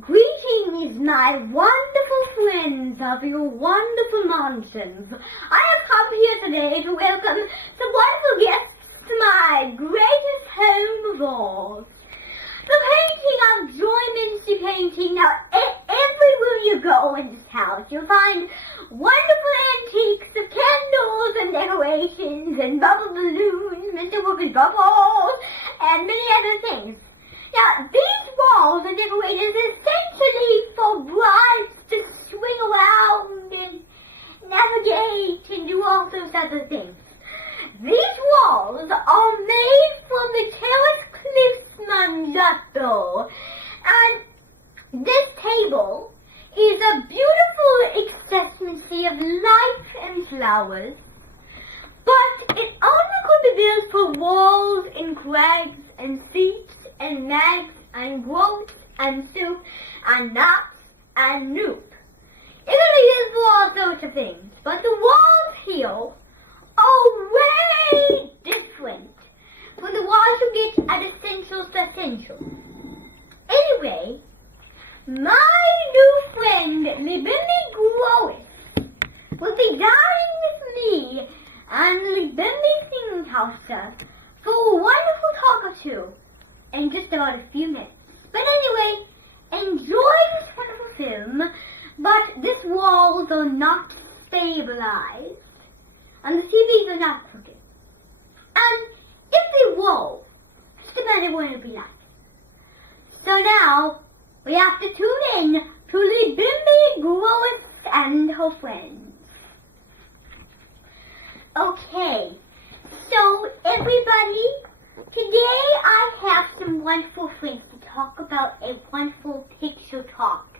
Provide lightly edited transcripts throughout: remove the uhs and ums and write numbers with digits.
Greetings, my wonderful friends of your wonderful mansions. I have come here today to welcome some wonderful guests to my greatest home of all. The painting of Joy Minster painting. Now, everywhere you go in this house, you'll find wonderful antiques of candles and decorations and bubble balloons, Mr. Whoopies bubbles, and many other things. Now, these walls are decorated essentially for brides to swing around and navigate and do all those other things. These walls are made from the terrace cliffs mandato, and this table is a beautiful accessory of life and flowers, but it also could be built for walls and crags and seats and mags and groats and soup and nuts and noop. It really is for all sorts of things, but the walls here are way different from the walls you get at Essentials to Essentials. Anyway, my new friend, Libimbi Gross, will be dining with me and Libimbi Singing House for a wonderful talk or two in just about a few minutes. But anyway, enjoy this wonderful film, but these walls are not stabilized, and the TVs are not crooked. And if they were, just imagine what it would be like. So now, we have to tune in to Libimbi Gross and her friends. Okay, so everybody, today I have some wonderful friends to talk about a wonderful picture talk.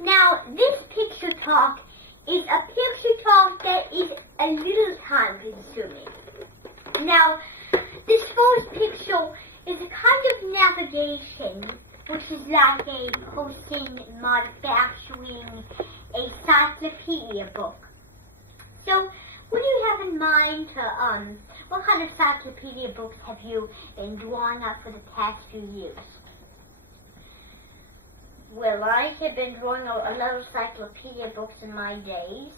Now, this picture talk is a picture talk that is a little time consuming. Now, this first picture is a kind of navigation, which is like a hosting, manufacturing, a encyclopedia book. So, what do you have in mind to, what kind of encyclopedia books have you been drawing up for the past few years? Well, I have been drawing out a lot of encyclopedia books in my days,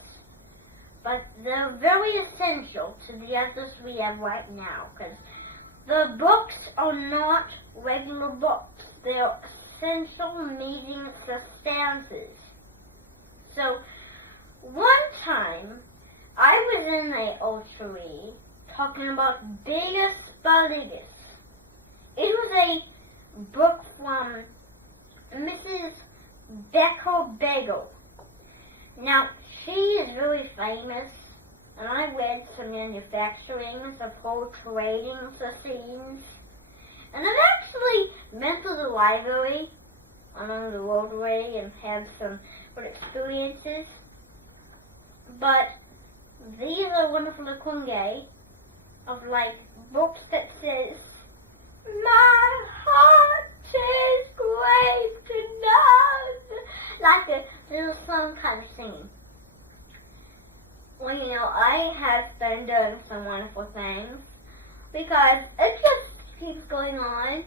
but they're very essential to the others we have right now, because the books are not regular books. They're essential meeting substances. So, one time, I was in a orchard talking about Biggest Spaligus. It was a book from Mrs. Becker Bagel. Now, she is very famous, and I read some manufacturings of her trading the scenes. And I've actually been to the library on the roadway and had some good experiences. But these are wonderful kunge of like books that says, "My heart is great enough," like a little song kind of singing. Well, you know, I have been doing some wonderful things because it just keeps going on.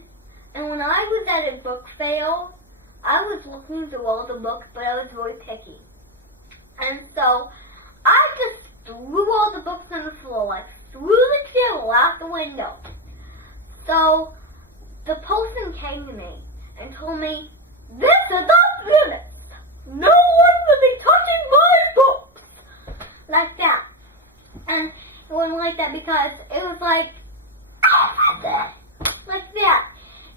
And when I was at a book fair, I was looking through all the books, but I was very picky. And so I just threw all the books on the floor, like threw the chair out the window. So the person came to me and told me, "This is off limits. No one will be touching my books." Like that. And it wasn't like that because it was like that.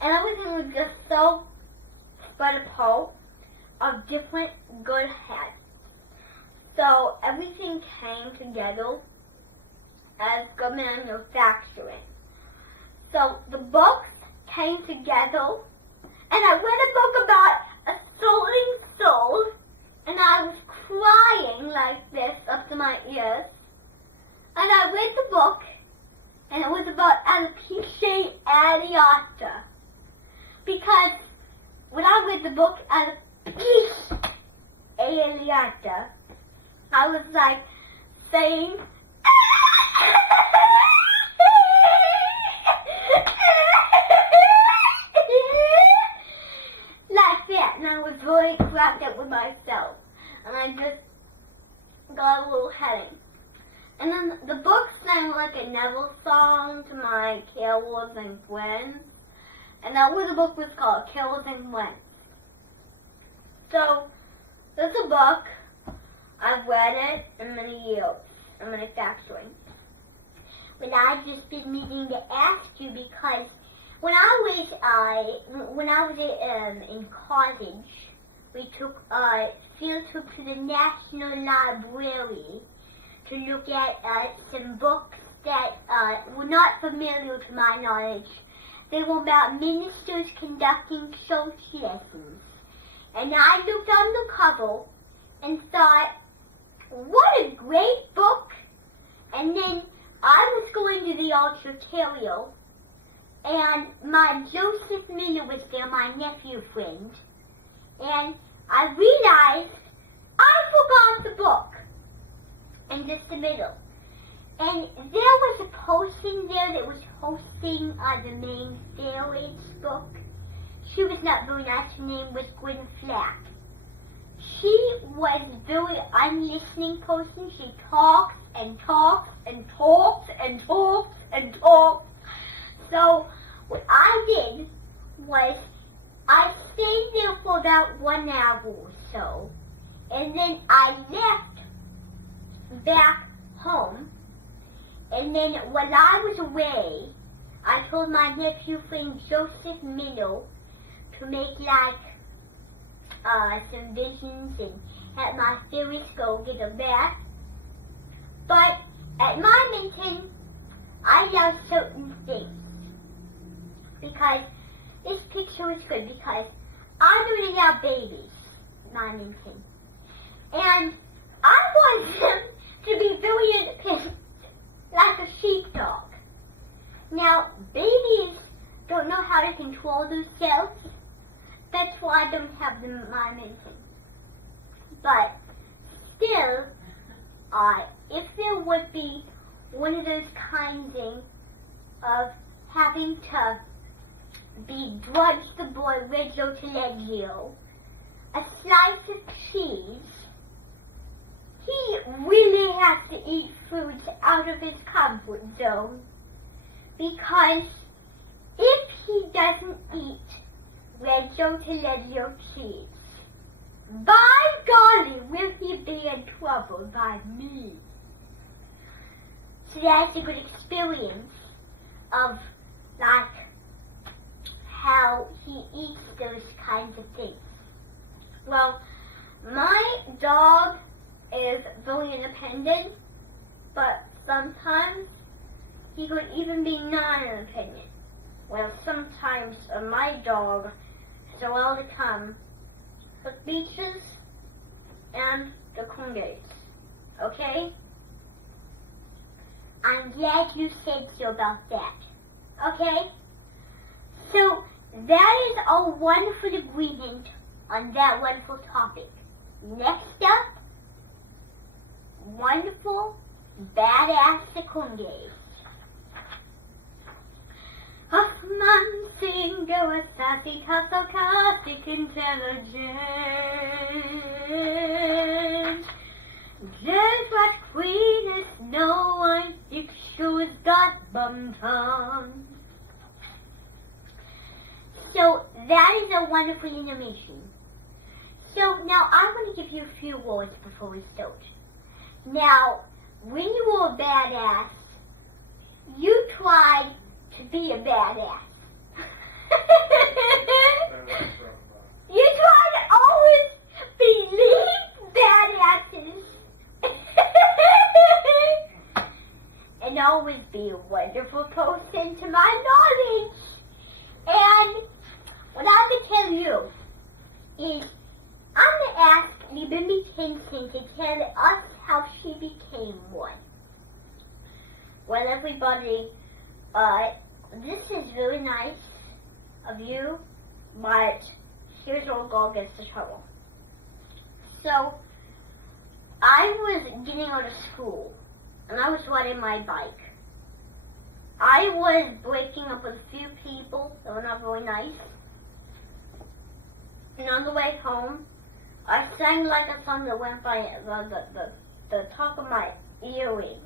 And everything was just so spread apart of different good heads. So everything came together as good manufacturing. So the books came together, and I read a book about a soaring soul, and I was crying like this up to my ears. And I read the book, and it was about alopecia areata. Because when I read the book alopecia areata, I was like saying, I just got a little heading. And then the book sang like a Neville song to my Carols and Gwens. And that was the book was called, Carols and Gwens. So, there's a book. I've read it in many years, in manufacturing. But I've just been needing to ask you because when I was in college, we took a field trip to the National Library to look at some books that were not familiar to my knowledge. They were about ministers conducting church lessons. And I looked on the cover and thought, what a great book. And then I was going to the altar and my Joseph Miller was there, my nephew friend, and I realized I forgot the book in just the middle. And there was a person there that was hosting the main series book. She was not very nice. Her name was Gwen Flack. She was a very unlistening person. She talks and talks and talks and talks and talks. So what I did was I stayed there for about 1 hour or so, and then I left back home. And then while I was away, I told my nephew friend Joseph Miller to make like some visions and have my theories go get a bath. But at Mymington, I love certain things. Because this picture is good because I really love babies at Mymington. And I want them to be very independent, like a sheepdog. Now, babies don't know how to control themselves. That's why I don't have them at Mymington. But still, if there would be one of those kinds of having to begrudge the boy Reggio to Leggio a slice of cheese, he really has to eat foods out of his comfort zone. Because if he doesn't eat Reggio to Leggio cheese, by golly, will he be in trouble by me? So that's a good experience of, like, how he eats those kinds of things. Well, my dog is very independent, but sometimes he could even be non-independent. Well, sometimes my dog is allowed to come to the beaches and the congays. Okay? I'm glad you said so about that. Okay? So, that is a wonderful agreement on that wonderful topic. Next up, wonderful, badass congays. Hoffman Singer, a sassy, sarcastic, intelligent. Just what queen is no one, if shoes got bum tongue. So that is a wonderful animation. So now I want to give you a few words before we start. Now, when you were a badass, you tried to be a badass. You try to always believe badasses. And always be a wonderful person to my knowledge. And what I'm going to tell you is I'm going to ask Libby Kingston to tell us how she became one. Well, everybody, this is very nice of you, but here's where girl gets into trouble. So, I was getting out of school, and I was riding my bike. I was breaking up with a few people that were not very nice. And on the way home, I sang like a song that went by the top of my earrings.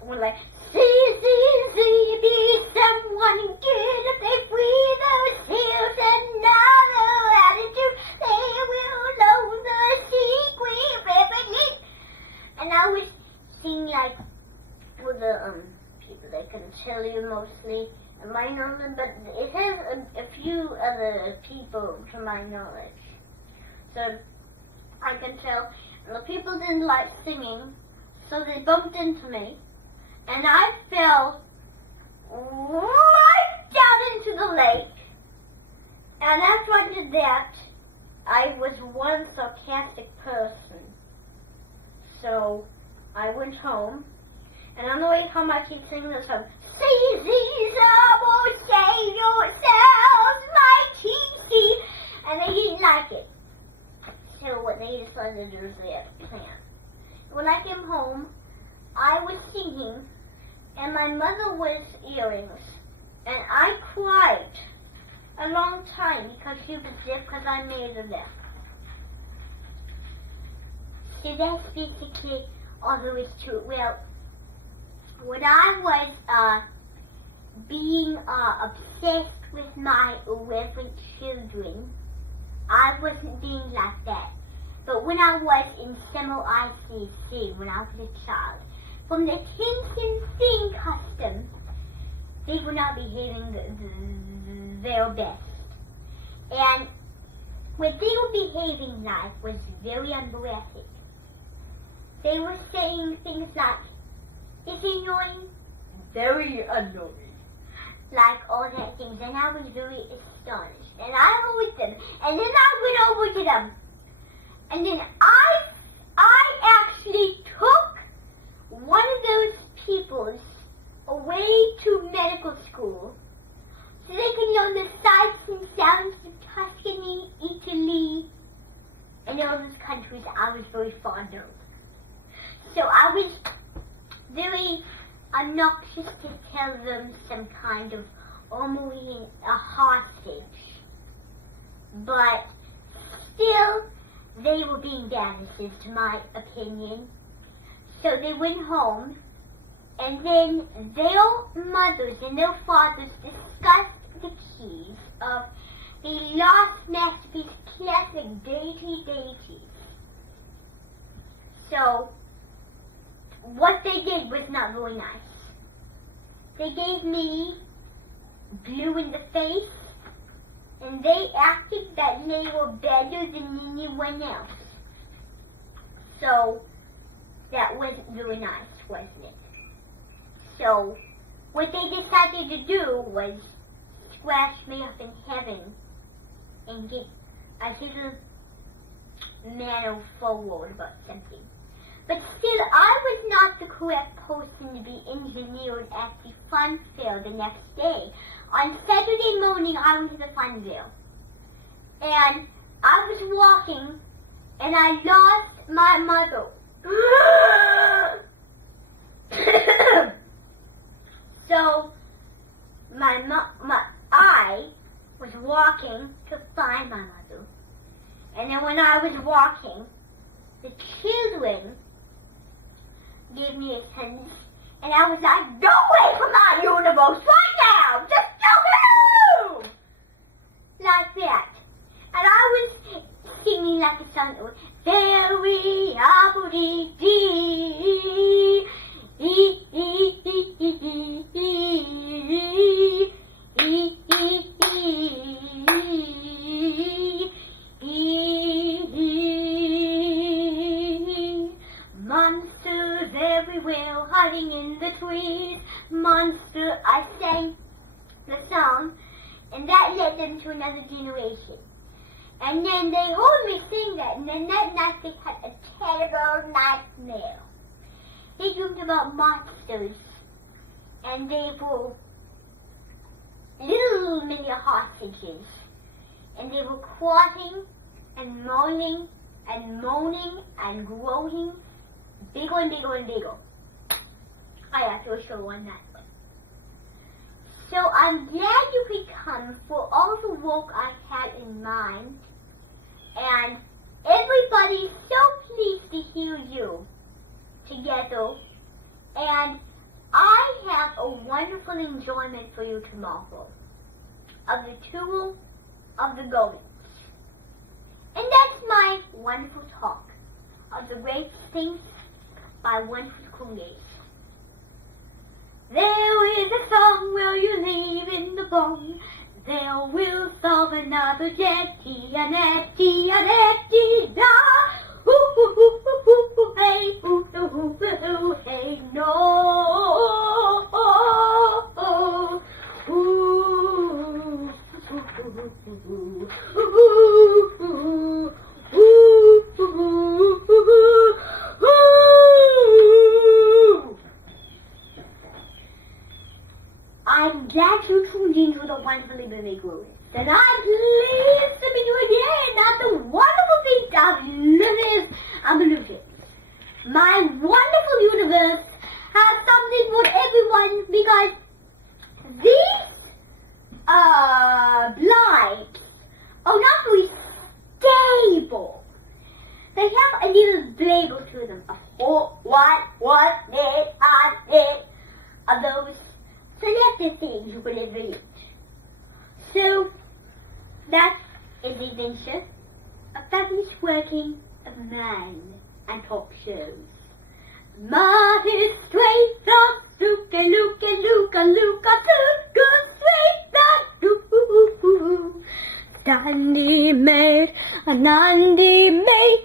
It went like, be someone good if they free those hills and another attitude, they will know the secret revelation. And I was singing like for the people that can tell you mostly, and my knowledge, but it has a few other people to my knowledge. So I can tell, and the people didn't like singing, so they bumped into me, and I fell right down into the lake. And after I did that, I was one sarcastic person. So I went home, and on the way home I keep singing this song. See, will save yourselves, mighty. And they didn't like it. So what they decided to do is they had a plan. When I came home, I was singing, and my mother was earrings, and I cried a long time because she was deaf, because I made her deaf. So that's basically all there is to it. Well, when I was being obsessed with my irreverent children, I wasn't being like that. But when I was in semi-ICC, when I was a child, from the Kingston Thing custom, they were not behaving their best. And what they were behaving like was very ungraphic. They were saying things like, "It's annoying," "very annoying," like all that things, and I was very astonished. And I heard them, and then I went over to them, and then I actually took one of those people away to medical school so they could learn the sights and sounds of Tuscany, Italy, and all those countries I was very fond of. So I was very obnoxious to tell them some kind of almost a hostage. But still, they were being badasses, to my opinion. So they went home, and then their mothers and their fathers discussed the keys of the lost masterpiece classic Deities. So what they did was not very nice. They gave me blue in the face, and they acted that they were better than anyone else. So that wasn't very nice, wasn't it? So what they decided to do was scratch me up in heaven and get a little manner forward about something. But still, I was not the correct person to be engineered at the fun fair the next day. On Saturday morning, I went to the fun fair. And I was walking, and I lost my mother. So, I was walking to find my mother. And then when I was walking, the children gave me a sentence, and I was like, "Go away from my universe right now! Just go!" Like that. And I was singing like a song that was very monsters everywhere hiding in the trees. Monster, I sang the song, and that led them to another generation. And then they heard me sing that, and then that night they had a terrible nightmare. They dreamed about monsters, and they were little mini hostages, and they were crying and moaning and groaning, bigger and bigger and bigger. I have to show one that way. So I'm glad you could come for all the work I had in mind, and Everybody's so pleased to hear you together, and I have a wonderful enjoyment for you tomorrow of the tour of the goats. And that's my wonderful talk of the great things by wonderful creators. There is a song where you live in the bone. There will solve another jetty, an etty, da. Hoo hoo hoo hoo hoo hoo, hey, hoo hoo hoo hoo, hey, no. I'm glad you tuned into the Wonderfully Movie Group. And I'm pleased to meet you again at the wonderful feast of Luminous Illusions. My wonderful universe has something for everyone because these blinds are not very stable. They have a little label to them. What, it, of those selected things you can live in. So, that is the adventure of fabulous working of man and talk shows. Martin straight thoughts, Luca, straight thoughts, Dandy made, a Nandi made,